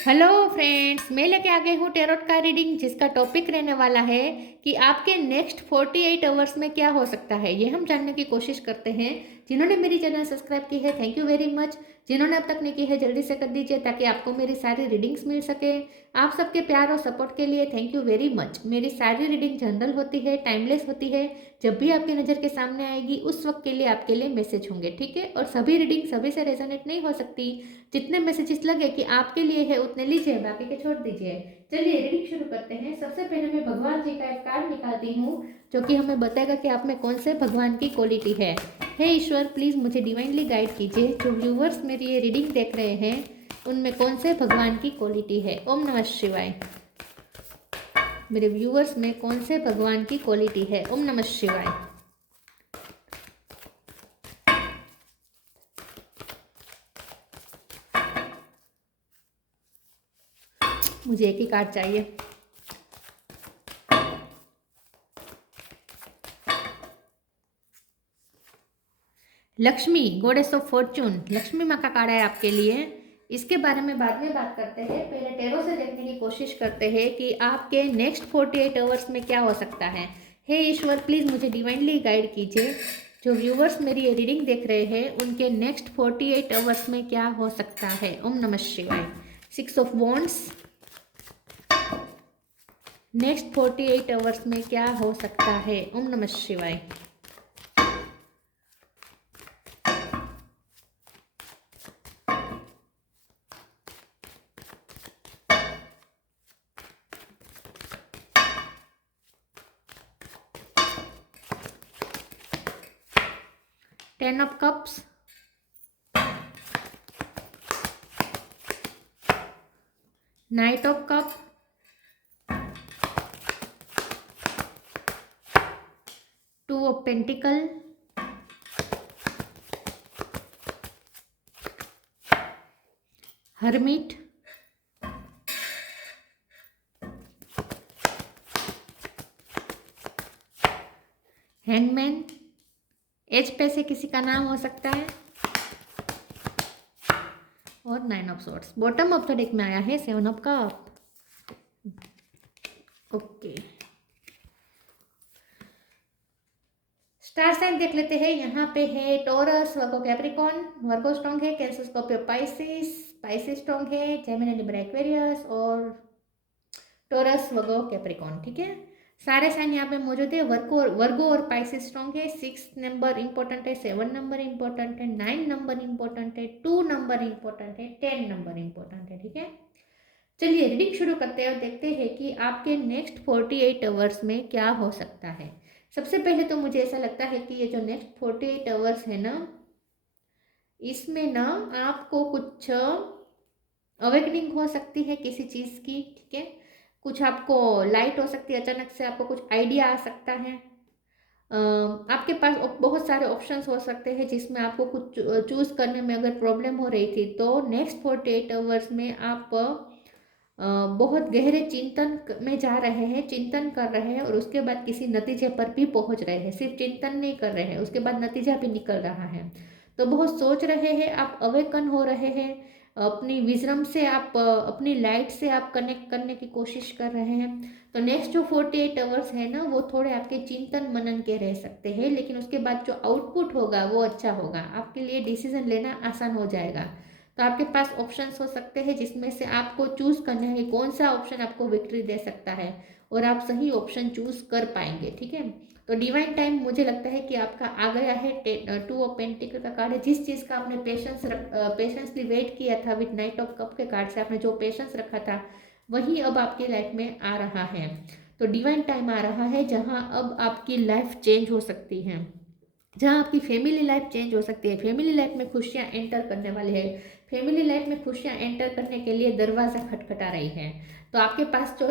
Hello friends, मैं लेके आ गई हूँ टेरोट का रीडिंग, जिसका टॉपिक रहने वाला है कि आपके नेक्स्ट 48 आवर्स में क्या हो सकता है। ये हम जानने की कोशिश करते हैं। जिन्होंने मेरी चैनल सब्सक्राइब की है, थैंक यू वेरी मच। जिन्होंने अब तक नहीं की है, जल्दी से कर दीजिए ताकि आपको मेरी सारी रीडिंग्स मिल सके। आप सबके प्यार और सपोर्ट के लिए थैंक यू वेरी मच। मेरी सारी रीडिंग जनरल होती है, टाइमलेस होती है। जब भी आपकी नज़र के सामने आएगी उस वक्त के लिए आपके लिए मैसेज होंगे, ठीक है। और सभी रीडिंग सभी से रेजोनेट नहीं हो सकती। जितने मैसेजेस लगे कि आपके लिए है उतने लीजिए, बाकी के छोड़ दीजिए। चलिए रीडिंग शुरू करते हैं। सबसे पहले मैं भगवान जी का एक कार्ड निकालती हूँ, जो कि हमें बताएगा कि आप में कौन से भगवान की क्वालिटी है। हे ईश्वर, प्लीज़ मुझे डिवाइनली गाइड कीजिए। जो व्यूवर्स मेरी ये रीडिंग देख रहे हैं उनमें कौन से भगवान की क्वालिटी है। ओम नमः शिवाय। मेरे व्यूवर्स में कौन से भगवान की क्वालिटी है। ओम नमः शिवाय। मुझे एक ही कार्ड चाहिए। Lakshmi, goddess of Fortune, Lakshmi माँ का कार्ड है आपके लिए। इसके बारे में बाद में बात करते हैं। पहले टेरो से देखने की कोशिश करते हैं कि आपके नेक्स्ट 48 आवर्स में क्या हो सकता है। हे ईश्वर, प्लीज़ मुझे डिवाइनली गाइड कीजिए। जो व्यूवर्स मेरी ये रीडिंग देख रहे हैं उनके नेक्स्ट 48 आवर्स में क्या हो सकता है। ओम नमः शिवाय। 6 ऑफ वॉन्ड्स। नेक्स्ट 48 आवर्स में क्या हो सकता है। ओम नमः शिवाय। Ten of cups, night of cup, two of pentacle, hermit, hangman. H पे से किसी का नाम हो सकता है। और 9 of swords. Bottom of the deck में आया है 7 of cup. Okay, star sign देख लेते हैं। यहाँ पे है Taurus, Virgo Capricorn, Virgo strong है, Cancer Scorpio Pisces, Pisces strong है, जेमिनी लिब्रा एक्वेरियस और टॉरस वर्गो कैप्रिकॉन, ठीक है। सारे साइन यहाँ पे मौजूद है। वर्गो और पाइसिस स्ट्रॉन्ग है। 6 नंबर इंपॉर्टेंट है, 7 नंबर इंपॉर्टेंट है, 9 नंबर इंपॉर्टेंट है, 2 नंबर इंपॉर्टेंट है, 10 नंबर इंपॉर्टेंट है, ठीक है। चलिए रीडिंग शुरू करते हैं और देखते हैं कि आपके नेक्स्ट 48 आवर्स में क्या हो सकता है। सबसे पहले तो मुझे ऐसा लगता है कि ये जो नेक्स्ट 48 आवर्स है ना, इसमें ना आपको कुछ अवेकनिंग हो सकती है किसी चीज़ की, ठीक है। कुछ आपको लाइट हो सकती है, अचानक से आपको कुछ आइडिया आ सकता है। आपके पास बहुत सारे ऑप्शंस हो सकते हैं जिसमें आपको कुछ चूज़ करने में अगर प्रॉब्लम हो रही थी तो नेक्स्ट 48 आवर्स में आप बहुत गहरे चिंतन में जा रहे हैं, चिंतन कर रहे हैं और उसके बाद किसी नतीजे पर भी पहुंच रहे हैं। सिर्फ चिंतन नहीं कर रहे हैं, उसके बाद नतीजा भी निकल रहा है। तो बहुत सोच रहे हैं, आप अवेकन हो रहे हैं। अपनी विजडम से आप अपनी लाइट से आप कनेक्ट करने की कोशिश कर रहे हैं। तो नेक्स्ट जो 48 आवर्स है ना, वो थोड़े आपके चिंतन मनन के रह सकते हैं, लेकिन उसके बाद जो आउटपुट होगा वो अच्छा होगा। आपके लिए डिसीजन लेना आसान हो जाएगा। तो आपके पास ऑप्शंस हो सकते हैं जिसमें से आपको चूज करना है कौन सा ऑप्शन आपको विक्ट्री दे सकता है और आप सही ऑप्शन चूज कर पाएंगे, ठीक है। तो डिवाइन टाइम मुझे लगता है कि आपका आ गया है। 2 ऑफ पेंटिकल का कार्ड है। जिस चीज़ का आपने पेशेंसली वेट किया था विद नाइट ऑफ कप के कार्ड से, आपने जो पेशेंस रखा था वही अब आपकी लाइफ में आ रहा है। तो डिवाइन टाइम आ रहा है जहाँ अब आपकी लाइफ चेंज हो सकती है, जहाँ आपकी फैमिली लाइफ चेंज हो सकती है। फैमिली लाइफ में खुशियाँ एंटर करने वाली है। फैमिली लाइफ में खुशियाँ एंटर करने के लिए दरवाज़ा खटखटा रही है। तो आपके पास जो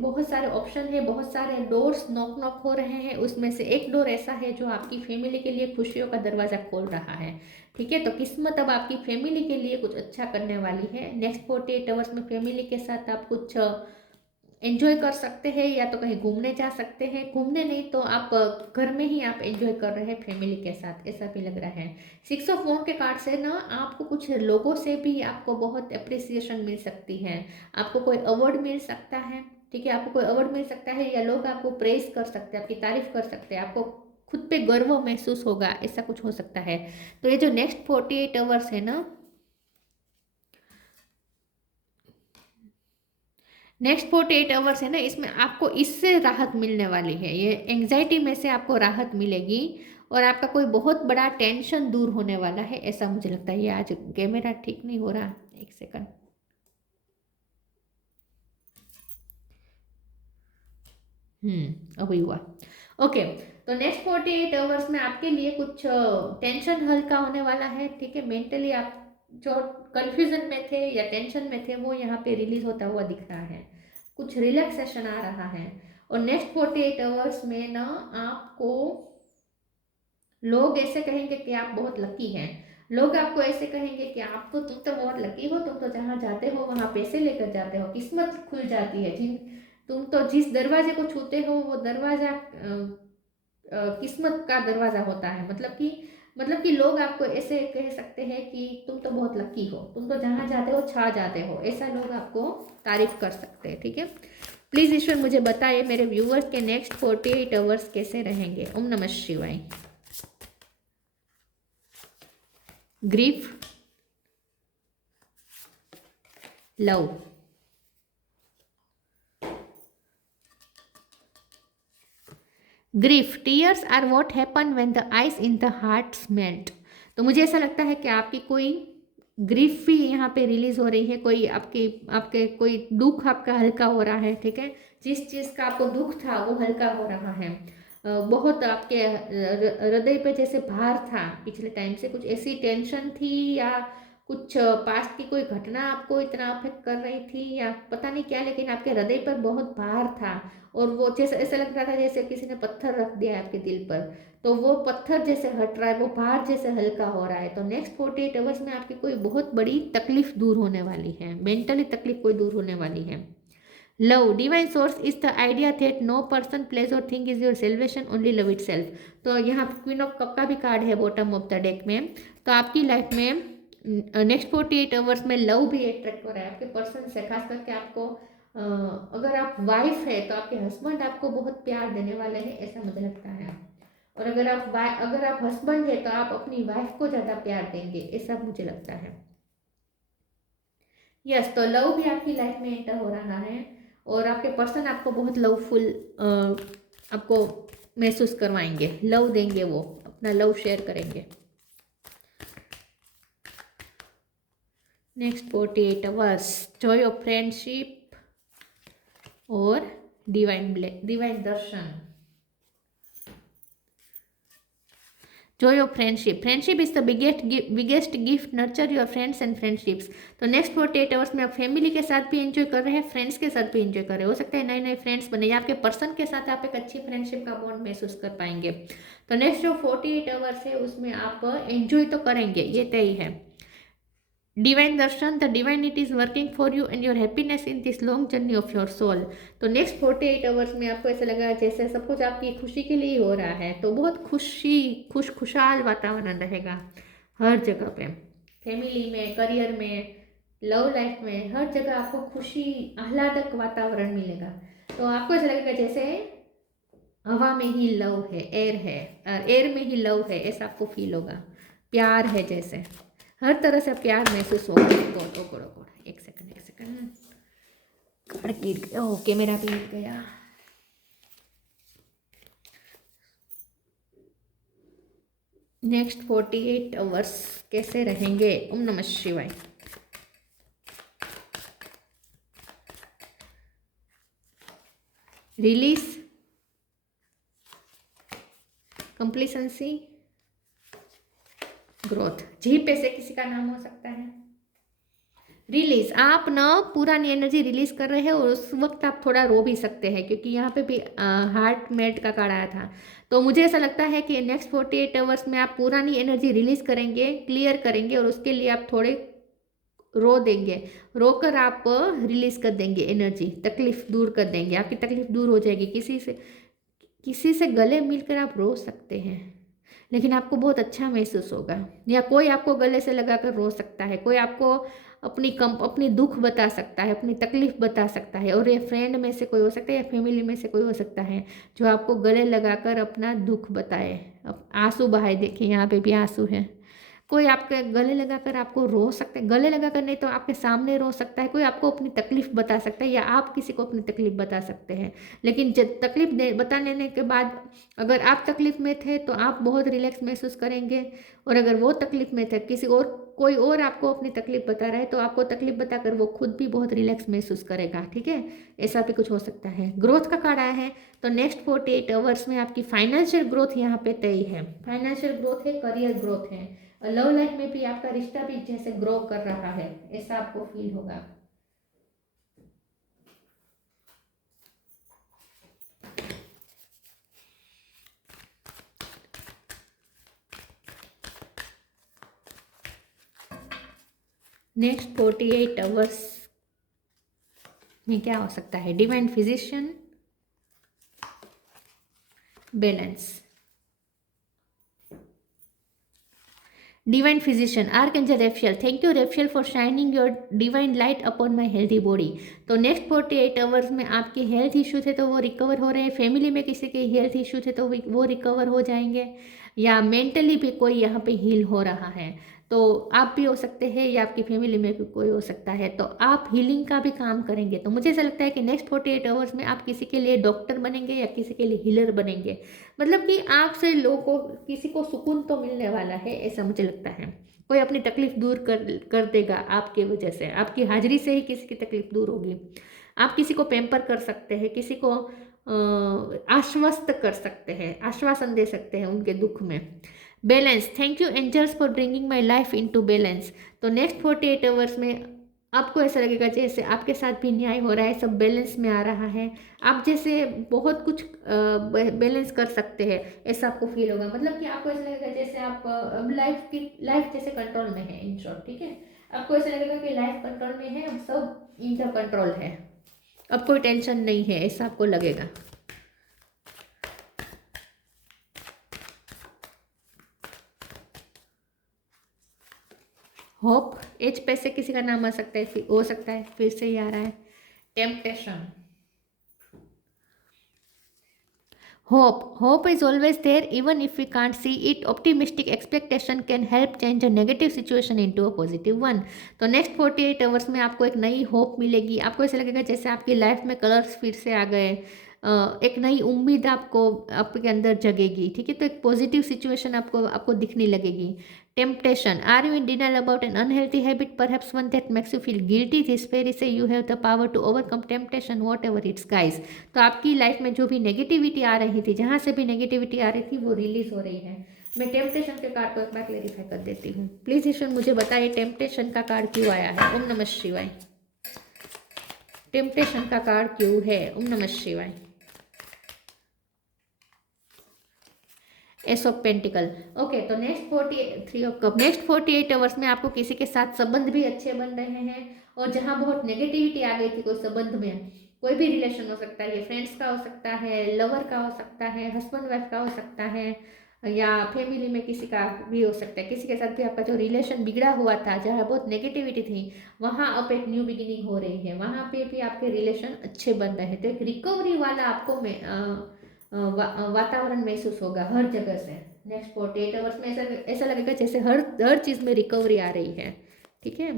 बहुत सारे ऑप्शन है, बहुत सारे डोर्स नॉक नॉक हो रहे हैं, उसमें से एक डोर ऐसा है जो आपकी फैमिली के लिए खुशियों का दरवाज़ा खोल रहा है, ठीक है। तो किस्मत अब आपकी फैमिली के लिए कुछ अच्छा करने वाली है। नेक्स्ट 48 आवर्स में फैमिली के साथ आप कुछ एंजॉय कर सकते हैं, या तो कहीं घूमने जा सकते हैं, घूमने नहीं तो आप घर में ही आप एंजॉय कर रहे हैं फैमिली के साथ, ऐसा भी लग रहा है। 6 ऑफ वॉन्ड के कार्ड से ना आपको कुछ लोगों से भी आपको बहुत अप्रिसिएशन मिल सकती है, आपको कोई अवार्ड मिल सकता है, ठीक है, आपको कोई अवार्ड मिल सकता है, या लोग आपको प्रेज कर सकते हैं, आपकी तारीफ कर सकते हैं, आपको खुद पे गर्व महसूस होगा, ऐसा कुछ हो सकता है। तो ये जो नेक्स्ट 48 आवर्स है ना, नेक्स्ट 48 आवर्स है ना, इसमें आपको इससे राहत मिलने वाली है, ये एंग्जाइटी में से आपको राहत मिलेगी, और आपका कोई बहुत बड़ा टेंशन दूर होने वाला है, ऐसा मुझे लगता है। ये आज कैमरा ठीक नहीं हो रहा, एक सेकंड। अभी हुआ। ओके, तो नेक्स्ट 48 आवर्स में आपके लिए कुछ टेंशन हल्का होने वाला है, ठीक है। मेंटली आप जो कंफ्यूजन में थे या टेंशन में थे वो यहाँ पे रिलीज होता हुआ दिख रहा है, कुछ रिलैक्सेशन आ रहा है। और नेक्स्ट 48 आवर्स में ना आपको लोग ऐसे कहेंगे कि आप बहुत लकी हैं, लोग आपको ऐसे कहेंगे कि आप तो तुम तो बहुत लकी हो, तुम तो जहाँ जाते हो वहाँ पैसे लेकर जाते हो, किस्मत खुल जाती है, जिन तुम तो जिस दरवाजे को छूते हो वो दरवाजा किस्मत का दरवाजा होता है, मतलब कि लोग आपको ऐसे कह सकते हैं कि तुम तो बहुत लकी हो, तुम तो जहाँ जाते हो छा जाते हो, ऐसा लोग आपको तारीफ कर सकते हैं, ठीक है। प्लीज ईश्वर मुझे बताइए मेरे व्यूअर्स के नेक्स्ट 48 आवर्स कैसे रहेंगे। ओम नमः शिवाय। Grief, love, grief, tears are what happen when the ice in the heart melt. तो मुझे ऐसा लगता है कि आपकी कोई ग्रीफ भी यहाँ पे रिलीज हो रही है, कोई आपके आपके कोई दुख आपका हल्का हो रहा है, ठीक है। जिस चीज़ का आपको दुख था वो हल्का हो रहा है। बहुत आपके हृदय पे जैसे भार था पिछले टाइम से, कुछ ऐसी टेंशन थी या कुछ पास्ट की कोई घटना आपको इतना अफेक्ट कर रही थी या पता नहीं क्या, लेकिन आपके हृदय पर बहुत भार था, और वो जैसे ऐसा लग रहा था जैसे किसी ने पत्थर रख दिया है आपके दिल पर, तो वो पत्थर जैसे हट रहा है, वो भार जैसे हल्का हो रहा है। तो नेक्स्ट 48 आवर्स में आपकी कोई बहुत बड़ी तकलीफ दूर होने वाली है, मेंटली तकलीफ कोई दूर होने वाली है। Love, divine source is the idea that no person place और thing is your salvation, only love itself. तो यहाँ क्वीन ऑफ कप का भी कार्ड है बॉटम ऑफ द डेक में। तो आपकी लाइफ में नेक्स्ट 48 आवर्स में लव भी अट्रैक्ट हो रहा है आपके पर्सन से, खास करके आपको अगर आप वाइफ है तो आपके हस्बैंड आपको बहुत प्यार देने वाले हैं, ऐसा मुझे लगता है। और अगर आप हस्बैंड है तो आप अपनी वाइफ को ज़्यादा प्यार देंगे, ऐसा मुझे लगता है। यस, तो लव भी आपकी लाइफ में एंटर हो रहा है, और आपके पर्सन आपको बहुत लवफुल आपको महसूस करवाएंगे, लव देंगे, वो अपना लव शेयर करेंगे। Next 48 hours, joy of friendship और डिवाइन दर्शन। Joy of friendship, friendship is the biggest gift, nurture your friends and friendships. तो नेक्स्ट 48 आवर्स में आप फैमिली के साथ भी एंजॉय कर रहे हैं, फ्रेंड्स के साथ भी एंजॉय कर रहे हैं, हो सकता है नए नए फ्रेंड्स बने, या आपके पर्सन के साथ आप एक अच्छी फ्रेंडशिप का बॉन्ड महसूस कर पाएंगे। तो नेक्स्ट जो 48 आवर्स है उसमें आप एंजॉय तो करेंगे, ये तय है। Divine darshan, the divinity is working for you and your happiness in this long journey of your soul. तो नेक्स्ट 48 आवर्स में आपको ऐसा लगा जैसे सब कुछ आपकी खुशी के लिए हो रहा है, तो बहुत खुशहाल वातावरण रहेगा हर जगह पे, फैमिली में, करियर में, लव लाइफ में, हर जगह आपको खुशी आह्लादक वातावरण मिलेगा। तो आपको ऐसा लगेगा जैसे हवा में ही लव है, एयर है, और एयर में ही लव है, ऐसा आपको फील होगा, प्यार है, जैसे हर तरह से प्यार महसूस होगा। एक सेकंड, कार्ड गिर गया, ओके मेरा भी गिर गया। नेक्स्ट 48 आवर्स कैसे रहेंगे। ओम नमः शिवाय। Release, कंप्लीसेंसी, growth. जी पे से किसी का नाम हो सकता है। रिलीज, आप ना पुरानी एनर्जी रिलीज कर रहे हैं, और उस वक्त आप थोड़ा रो भी सकते हैं, क्योंकि यहाँ पे भी हार्ट मेल्ट का कार्ड आया था। तो मुझे ऐसा लगता है कि नेक्स्ट 48 आवर्स में आप पुरानी एनर्जी रिलीज करेंगे, क्लियर करेंगे, और उसके लिए आप थोड़े रो देंगे, रोकर आप रिलीज कर देंगे एनर्जी, तकलीफ दूर कर देंगे, आपकी तकलीफ दूर हो जाएगी। किसी से गले मिलकर आप रो सकते हैं, लेकिन आपको बहुत अच्छा महसूस होगा। या कोई आपको गले से लगाकर रो सकता है, कोई आपको अपनी दुख बता सकता है, अपनी तकलीफ बता सकता है, और ये फ्रेंड में से कोई हो सकता है या फैमिली में से कोई हो सकता है जो आपको गले लगाकर अपना दुख बताए, आंसू बहाए। देखिए यहाँ पे भी आंसू है। कोई आपके गले लगाकर आपको रो सकता है, गले लगाकर नहीं तो आपके सामने रो सकता है, कोई आपको अपनी तकलीफ बता सकता है या आप किसी को अपनी तकलीफ बता सकते हैं। लेकिन जब तकलीफ बताने के बाद अगर आप तकलीफ में थे तो आप बहुत रिलैक्स महसूस करेंगे, और अगर वो तकलीफ में थे, कोई और आपको अपनी तकलीफ बता रहा है तो आपको तकलीफ बताकर वो खुद भी बहुत रिलैक्स महसूस करेगा। ठीक है, ऐसा भी कुछ हो सकता है। ग्रोथ का कार्ड आया है, तो नेक्स्ट 48 आवर्स में आपकी फाइनेंशियल ग्रोथ यहाँ पे तय है। फाइनेंशियल ग्रोथ है, करियर ग्रोथ है, लव लाइफ में भी आपका रिश्ता भी जैसे ग्रो कर रहा है, ऐसा आपको फील होगा। नेक्स्ट 48 आवर्स में क्या हो सकता है? Divine physician, balance, divine physician, archangel Raphael, thank you Raphael for shining your divine light upon my healthy body. तो नेक्स्ट 48 आवर्स में आपके हेल्थ इशू थे तो वो रिकवर हो रहे हैं, फैमिली में किसी के हेल्थ इशू थे तो वो रिकवर हो जाएंगे, या मेंटली भी कोई यहाँ पे हील हो रहा है, तो आप भी हो सकते हैं या आपकी फैमिली में भी कोई हो सकता है, तो आप हीलिंग का भी काम करेंगे। तो मुझे ऐसा लगता है कि नेक्स्ट 48 आवर्स में आप किसी के लिए डॉक्टर बनेंगे या किसी के लिए हीलर बनेंगे, मतलब कि आपसे लोगों को किसी को सुकून तो मिलने वाला है, ऐसा मुझे लगता है। कोई अपनी तकलीफ दूर कर देगा आपके वजह से, आपकी हाजिरी से ही किसी की तकलीफ दूर होगी। आप किसी को पैम्पर कर सकते हैं, किसी को आश्वस्त कर सकते हैं, आश्वासन दे सकते हैं उनके दुख में। Balance, thank you angels for bringing my life into balance. तो नेक्स्ट 48 आवर्स में आपको ऐसा लगेगा जैसे आपके साथ भी न्याय हो रहा है, सब बैलेंस में आ रहा है, आप जैसे बहुत कुछ बैलेंस कर सकते हैं, ऐसा आपको फील होगा। मतलब कि आपको ऐसा लगेगा जैसे आप अब लाइफ जैसे कंट्रोल में है, इन शॉर्ट। ठीक है, आपको ऐसा लगेगा कि लाइफ कंट्रोल में है, अब सब इन द कंट्रोल है, अब कोई टेंशन नहीं है, ऐसा आपको लगेगा। होप, एज पे से किसी का नाम आ सकता है, हो सकता है, फिर से ही आ रहा है। Temptation, hope is always there even if we can't see it. Optimistic expectation can help change a negative situation into a positive one. तो नेक्स्ट 48 आवर्स में आपको एक नई होप मिलेगी, आपको ऐसा लगेगा जैसे आपकी लाइफ में कलर्स फिर से आ गए, एक नई उम्मीद आपको आपके अंदर जगेगी। ठीक है, तो एक पॉजिटिव सिचुएशन आपको दिखने लगेगी। Temptation, are you in denial about an unhealthy habit, perhaps one that makes you feel guilty? This fairy say you have the power to overcome temptation whatever it's guys. तो आपकी life में जो भी negativity आ रही थी, जहाँ से भी नेगेटिविटी आ रही थी, वो रिलीज हो रही है। मैं टेम्पटेशन के कार्ड को एक बार क्लेरिफाई कर देती हूँ। प्लीज ईश्वर मुझे बताइए टेम्पटेशन का कार्ड क्यों आया है। ओम नमः शिवाय। टेम्पटेशन का कार्ड क्यों है? ओम नमः शिवाय। S of pentacle. ओके, तो नेक्स्ट 48 आवर्स में आपको किसी के साथ संबंध भी अच्छे बन रहे हैं, और जहाँ बहुत नेगेटिविटी आ गई थी कोई संबंध में, कोई भी रिलेशन हो सकता है, ये फ्रेंड्स का हो सकता है, लवर का हो सकता है, हस्बैंड वाइफ का हो सकता है, या फैमिली में किसी का भी हो सकता है, किसी के साथ भी आपका जो रिलेशन बिगड़ा हुआ था, जहाँ बहुत नेगेटिविटी थी, वहाँ अब एक न्यू बिगिनिंग हो रही है, वहाँ पे भी आपके रिलेशन अच्छे बन रहे हैं। तो एक रिकवरी वाला आपको वातावरण महसूस होगा हर जगह से। नेक्स्ट 48 आवर्स में ऐसा लगेगा जैसे हर चीज़ में रिकवरी आ रही है। ठीक है,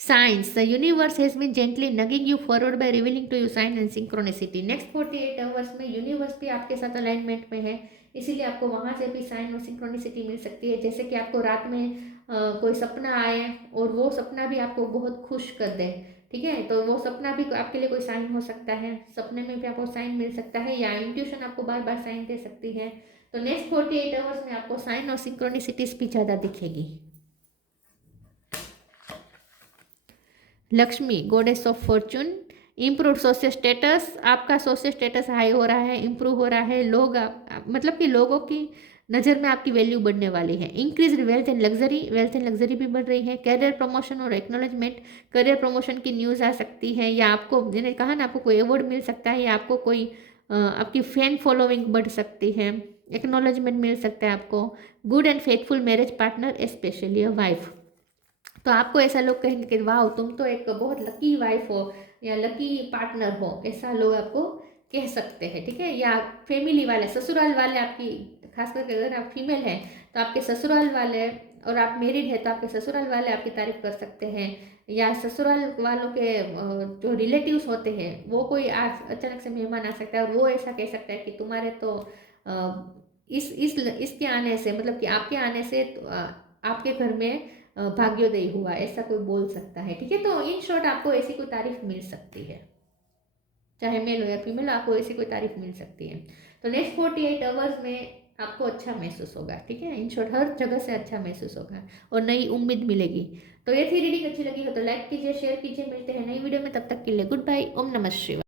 Signs, the universe has been gently nudging you forward by revealing to you sign and synchronicity. Next 48 hours में यूनिवर्स भी आपके साथ अलाइनमेंट में है, इसीलिए आपको वहाँ से भी साइन और सिंक्रोनिसिटी मिल सकती है। जैसे कि आपको रात में कोई सपना आए और वो सपना भी आपको बहुत खुश कर दे। ठीक है, तो वो सपना भी आपके लिए कोई साइन हो सकता है, सपने में भी आपको साइन मिल सकता है, या इंट्यूशन आपको बार बार साइन दे सकती है। तो नेक्स्ट 48 आवर्स में आपको साइन और सिंक्रोनिसिटीज भी ज़्यादा दिखेगी। Lakshmi, goddess of Fortune, improve social status, आपका सोशल स्टेटस हाई हो रहा है, इम्प्रूव हो रहा है, लोग मतलब कि लोगों की नज़र में आपकी वैल्यू बढ़ने वाली है। इंक्रीज वेल्थ एंड लग्जरी भी बढ़ रही है। करियर प्रमोशन और एक्नॉलेजमेंट, करियर प्रमोशन की न्यूज़ आ सकती है, या आपको मैंने कहा ना आपको कोई अवार्ड मिल सकता है, या आपको कोई आपकी फैन फॉलोइंग बढ़ सकती है, एक्नॉलेजमेंट मिल सकता है आपको। Good and faithful marriage partner specially a wife, तो आपको ऐसा लोग कहेंगे कि वाह तुम तो एक बहुत लकी वाइफ हो या लकी पार्टनर हो, ऐसा लोग आपको कह सकते हैं, ठीक है। या फैमिली वाले, ससुराल वाले आपकी, खास करके अगर आप फीमेल हैं तो आपके ससुराल वाले, और आप मैरिड है तो आपके ससुराल वाले आपकी तारीफ कर सकते हैं, या ससुराल वालों के जो रिलेटिव्स होते हैं वो कोई आज अचानक से मेहमान आ सकता है और वो ऐसा कह सकता है कि तुम्हारे तो इसके आने से, मतलब कि आपके आने से आपके घर में भाग्योदय हुआ, ऐसा कोई बोल सकता है, ठीक है। तो इन शॉर्ट आपको ऐसी कोई तारीफ मिल सकती है, चाहे मेल हो या फीमेल, आपको ऐसी कोई तारीफ मिल सकती है। तो नेक्स्ट 48 आवर्स में आपको अच्छा महसूस होगा, ठीक है। इन शॉर्ट हर जगह से अच्छा महसूस होगा और नई उम्मीद मिलेगी। तो ये थी रीडिंग, अच्छी लगी हो तो लाइक कीजिए, शेयर कीजिए, मिलते हैं नई वीडियो में, तब तक के लिए गुड बाय, ओम नमः शिवाय।